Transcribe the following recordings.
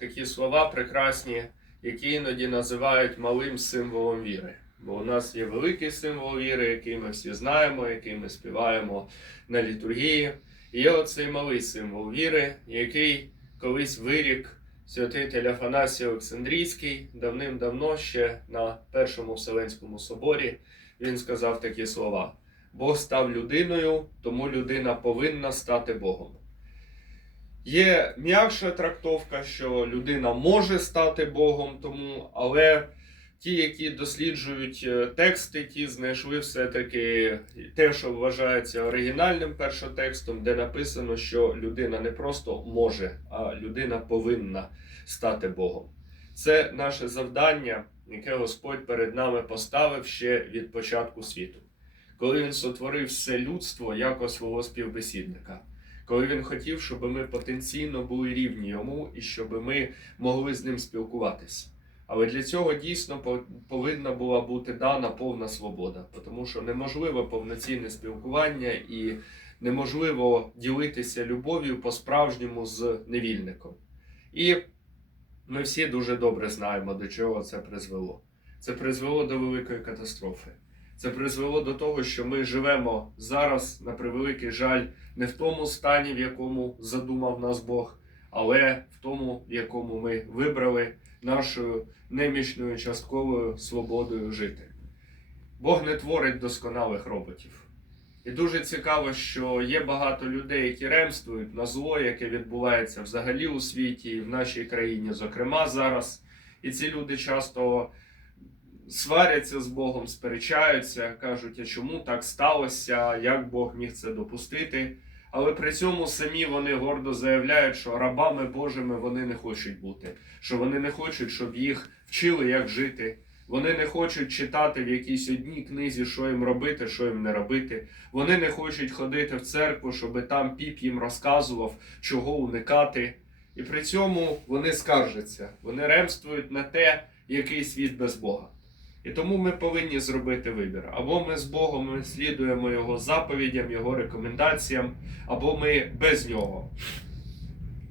такі слова прекрасні, які іноді називають малим символом віри. Бо у нас є великий символ віри, який ми всі знаємо, який ми співаємо на літургії. І є оцей малий символ віри, який колись вирік святитель Афанасій Олександрійський давним-давно ще на Першому Вселенському соборі він сказав такі слова: Бог став людиною, тому людина повинна стати Богом. Є м'якша трактовка, що людина може стати Богом, тому, але ті, які досліджують е, тексти, ті знайшли все-таки те, що вважається оригінальним першотекстом, де написано, що людина не просто може, а людина повинна стати Богом. Це наше завдання, яке Господь перед нами поставив ще від початку світу, коли Він сотворив все людство як свого співбесідника коли він хотів, щоб ми потенційно були рівні йому і щоб ми могли з ним спілкуватися. Але для цього дійсно повинна була бути дана повна свобода, тому що неможливо повноцінне спілкування і неможливо ділитися любов'ю по-справжньому з невільником. І ми всі дуже добре знаємо, до чого це призвело. Це призвело до великої катастрофи. Це призвело до того, що ми живемо зараз, на превеликий жаль, не в тому стані, в якому задумав нас Бог, але в тому, в якому ми вибрали нашою немічною частковою свободою жити. Бог не творить досконалих роботів. І дуже цікаво, що є багато людей, які ремствують на зло, яке відбувається взагалі у світі і в нашій країні, зокрема зараз. І ці люди часто сваряться з Богом, сперечаються, кажуть, а чому так сталося, як Бог міг це допустити. Але при цьому самі вони гордо заявляють, що рабами Божими вони не хочуть бути, що вони не хочуть, щоб їх вчили, як жити. Вони не хочуть читати в якійсь одній книзі, що їм робити, що їм не робити. Вони не хочуть ходити в церкву, щоб там піп їм розказував, чого уникати. І при цьому вони скаржаться, вони ремствують на те, який світ без Бога. І тому ми повинні зробити вибір. Або ми з Богом ми слідуємо Його заповідям, Його рекомендаціям, або ми без нього.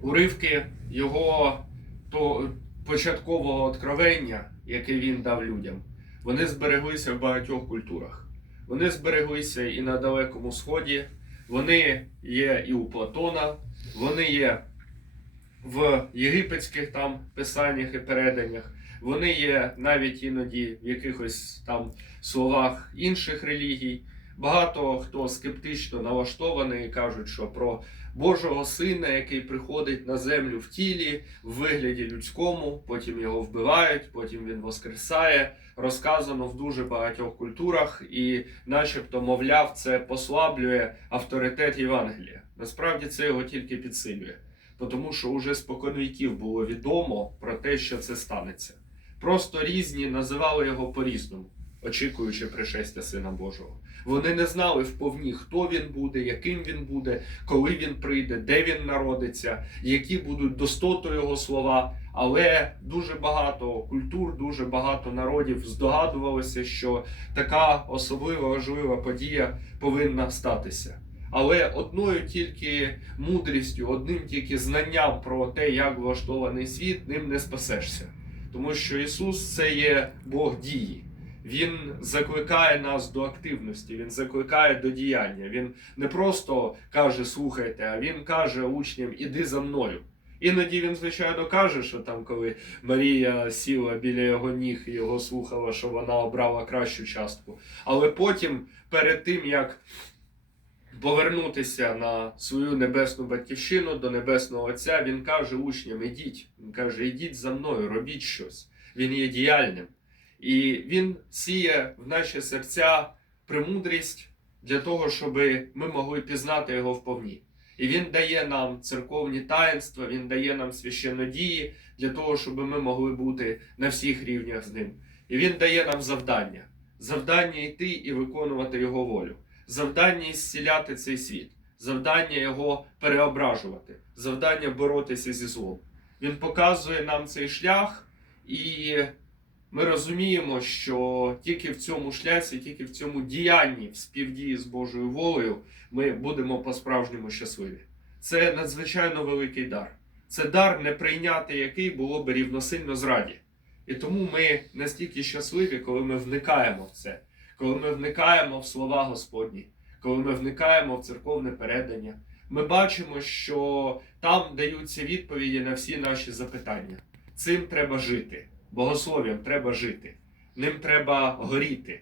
Уривки Його то, початкового откровення, яке він дав людям, вони збереглися в багатьох культурах. Вони збереглися і на Далекому Сході, вони є і у Платона, вони є в єгипетських там писаннях і переданнях. Вони є навіть іноді в якихось там словах інших релігій. Багато хто скептично налаштований кажуть, що про Божого сина, який приходить на землю в тілі, в вигляді людському, потім його вбивають, потім він воскресає. Розказано в дуже багатьох культурах, і, начебто, мовляв, це послаблює авторитет Євангелія. Насправді це його тільки підсилює, тому що уже споконвіків було відомо про те, що це станеться. Просто різні називали його по-різному, очікуючи пришестя Сина Божого. Вони не знали вповні, хто він буде, яким він буде, коли він прийде, де він народиться, які будуть достоту його слова. Але дуже багато культур, дуже багато народів здогадувалися, що така особлива важлива подія повинна статися. Але одною тільки мудрістю, одним тільки знанням про те, як влаштований світ, ним не спасешся. Тому що Ісус це є Бог дії. Він закликає нас до активності, Він закликає до діяння. Він не просто каже слухайте, а Він каже учням іди за мною. Іноді він, звичайно, каже, що там, коли Марія сіла біля його ніг і його слухала, що вона обрала кращу частку. Але потім, перед тим як повернутися на свою небесну батьківщину до небесного Отця, він каже учням: ідіть. Він каже, ідіть за мною, робіть щось. Він є діяльним. І він сіє в наші серця премудрість для того, щоб ми могли пізнати його вповні. І він дає нам церковні таїнства, він дає нам священнодії для того, щоб ми могли бути на всіх рівнях з ним. І він дає нам завдання: завдання йти і виконувати його волю, завдання ісціляти цей світ, завдання його переображувати, завдання боротися зі злом. Він показує нам цей шлях, і ми розуміємо, що тільки в цьому шлясі, тільки в цьому діянні, в співдії з Божою волею, ми будемо по-справжньому щасливі. Це надзвичайно великий дар. Це дар, не прийняти який було би рівносильно зраді. І тому ми настільки щасливі, коли ми вникаємо в це, коли ми вникаємо в слова Господні, коли ми вникаємо в церковне передання. Ми бачимо, що там даються відповіді на всі наші запитання. Цим треба жити, богослов'ям треба жити, ним треба горіти.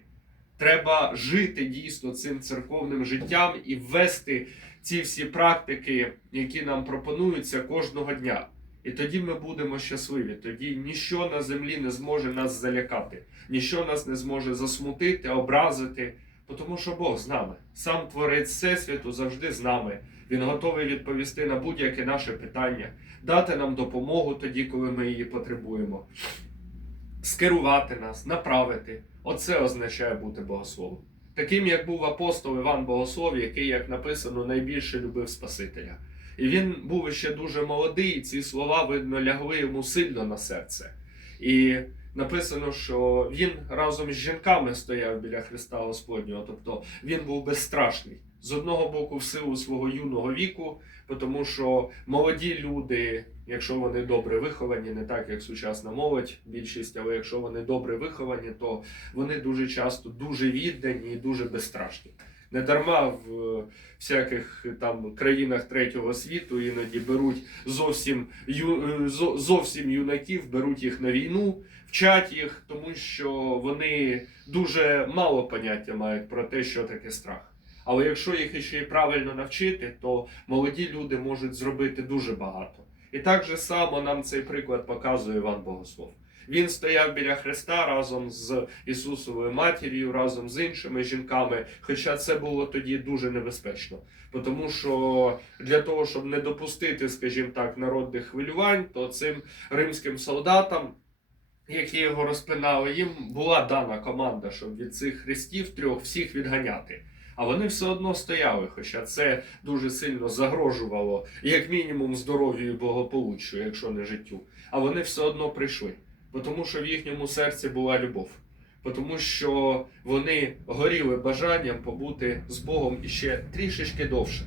Треба жити дійсно цим церковним життям і ввести ці всі практики, які нам пропонуються кожного дня. І тоді ми будемо щасливі. Тоді ніщо на землі не зможе нас залякати, ніщо нас не зможе засмутити, образити, тому що Бог з нами. Сам Творець Всесвіту завжди з нами. Він готовий відповісти на будь-яке наше питання, дати нам допомогу тоді, коли ми її потребуємо, скерувати нас, направити. Оце означає бути богословом. Таким, як був апостол Іван Богослов, який, як написано, найбільше любив Спасителя. І він був ще дуже молодий, і ці слова, видно, лягли йому сильно на серце. І написано, що він разом з жінками стояв біля Христа Господнього, тобто він був безстрашний. З одного боку, в силу свого юного віку, тому що молоді люди, якщо вони добре виховані, не так як сучасна молодь, більшість, але якщо вони добре виховані, то вони дуже часто дуже віддані і дуже безстрашні. Не дарма в е, всяких там країнах третього світу іноді беруть зовсім ю, е, зовсім юнаків, беруть їх на війну, вчать їх, тому що вони дуже мало поняття мають про те, що таке страх. Але якщо їх ще й правильно навчити, то молоді люди можуть зробити дуже багато. І так же само нам цей приклад показує Іван Богослов. Він стояв біля Христа разом з Ісусовою матір'ю, разом з іншими жінками, хоча це було тоді дуже небезпечно. Тому що для того, щоб не допустити, скажімо так, народних хвилювань, то цим римським солдатам, які його розпинали, їм була дана команда, щоб від цих хрестів трьох всіх відганяти. А вони все одно стояли, хоча це дуже сильно загрожувало, як мінімум, здоров'ю і благополуччю, якщо не життю. А вони все одно прийшли, тому що в їхньому серці була любов, тому що вони горіли бажанням побути з Богом іще трішечки довше.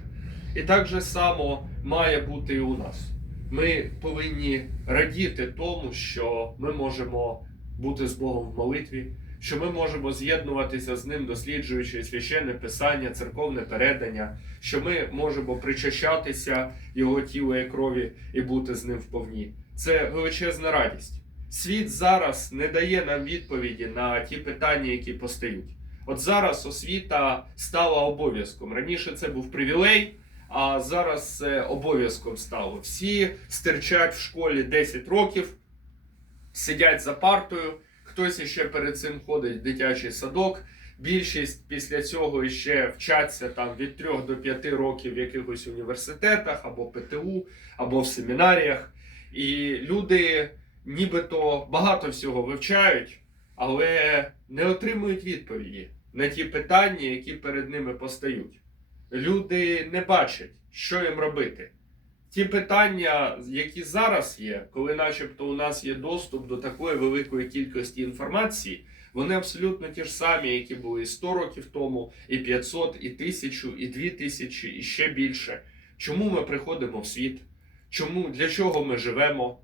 І так же само має бути і у нас. Ми повинні радіти тому, що ми можемо бути з Богом в молитві, що ми можемо з'єднуватися з ним, досліджуючи священне писання, церковне передання, що ми можемо причащатися його тіла і крові і бути з ним вповні. Це величезна радість. Світ зараз не дає нам відповіді на ті питання, які постають. От зараз освіта стала обов'язком. Раніше це був привілей, а зараз це обов'язком стало. Всі стирчать в школі 10 років, сидять за партою. Хтось іще перед цим ходить в дитячий садок. Більшість після цього ще вчаться там від 3 до 5 років в якихось університетах або ПТУ, або в семінаріях. І люди нібито багато всього вивчають, але не отримують відповіді на ті питання, які перед ними постають. Люди не бачать, що їм робити. Ті питання, які зараз є, коли начебто у нас є доступ до такої великої кількості інформації, вони абсолютно ті ж самі, які були і 100 років тому, і 500, і 1000, і 2000, і ще більше. Чому ми приходимо в світ? Чому, для чого ми живемо?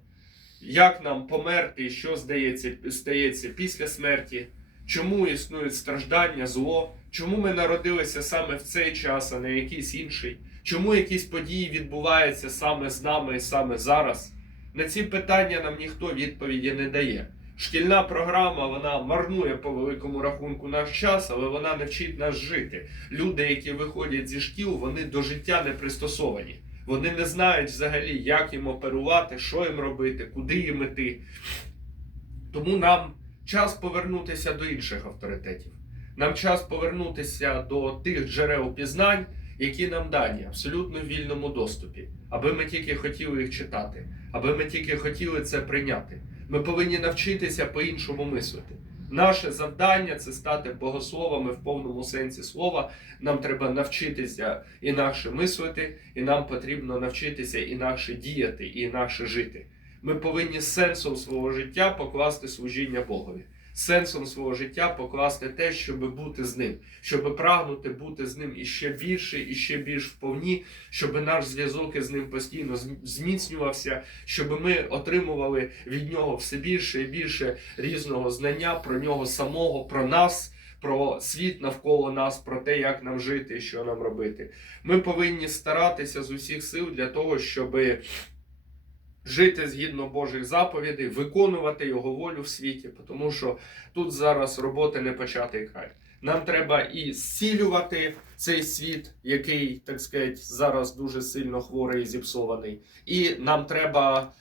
Як нам померти, що здається, стається після смерті? Чому існують страждання, зло? Чому ми народилися саме в цей час, а не якийсь інший? Чому якісь події відбуваються саме з нами і саме зараз? На ці питання нам ніхто відповіді не дає. Шкільна програма вона марнує по великому рахунку наш час, але вона не вчить нас жити. Люди, які виходять зі шкіл, вони до життя не пристосовані. Вони не знають взагалі, як їм оперувати, що їм робити, куди їм іти. Тому нам час повернутися до інших авторитетів. Нам час повернутися до тих джерел пізнань, які нам дані абсолютно в вільному доступі, аби ми тільки хотіли їх читати, аби ми тільки хотіли це прийняти. Ми повинні навчитися по-іншому мислити. Наше завдання це стати богословами в повному сенсі слова. Нам треба навчитися інакше мислити, і нам потрібно навчитися інакше діяти і інакше жити. Ми повинні сенсом свого життя покласти служіння Богові. Сенсом свого життя покласти те, щоб бути з ним, щоб прагнути бути з ним іще більше, і ще більш вповні, щоб наш зв'язок із ним постійно зміцнювався, щоб ми отримували від нього все більше і більше різного знання про нього самого, про нас. Про світ навколо нас, про те, як нам жити що нам робити. Ми повинні старатися з усіх сил для того, щоб жити згідно Божих заповідей, виконувати його волю в світі, тому що тут зараз роботи не початий край. Нам треба і зцілювати цей світ, який, так сказати, зараз дуже сильно хворий і зіпсований. І нам треба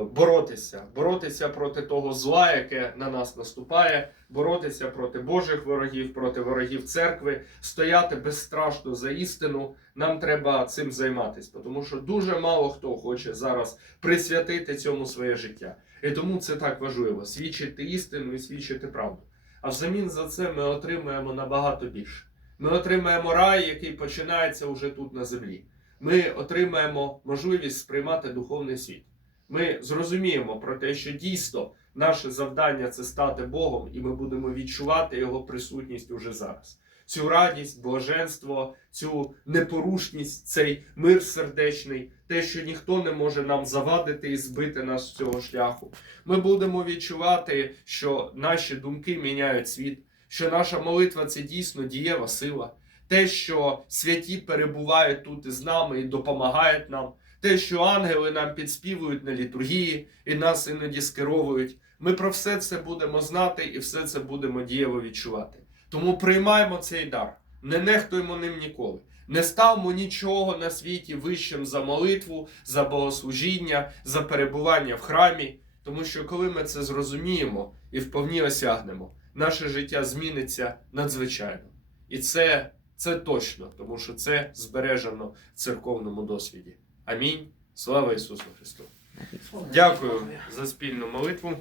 боротися, боротися проти того зла, яке на нас наступає, боротися проти Божих ворогів, проти ворогів церкви, стояти безстрашно за істину. Нам треба цим займатися, тому що дуже мало хто хоче зараз присвятити цьому своє життя. І тому це так важливо свідчити істину і свідчити правду. А взамін за це ми отримуємо набагато більше. Ми отримаємо рай, який починається уже тут на землі. Ми отримаємо можливість сприймати духовний світ. Ми зрозуміємо про те, що дійсно наше завдання це стати Богом, і ми будемо відчувати його присутність уже зараз. Цю радість, блаженство, цю непорушність, цей мир сердечний, те, що ніхто не може нам завадити і збити нас з цього шляху. Ми будемо відчувати, що наші думки міняють світ, що наша молитва це дійсно дієва сила. Те, що святі перебувають тут із нами і допомагають нам, те, що ангели нам підспівують на літургії і нас іноді скеровують. Ми про все це будемо знати і все це будемо дієво відчувати. Тому приймаємо цей дар, не нехтуємо ним ніколи. Не ставмо нічого на світі вищим за молитву, за богослужіння, за перебування в храмі. Тому що коли ми це зрозуміємо і вповні осягнемо, наше життя зміниться надзвичайно. І це, це точно, тому що це збережено в церковному досвіді. Амінь. Слава Ісусу Христу! Дякую за спільну молитву.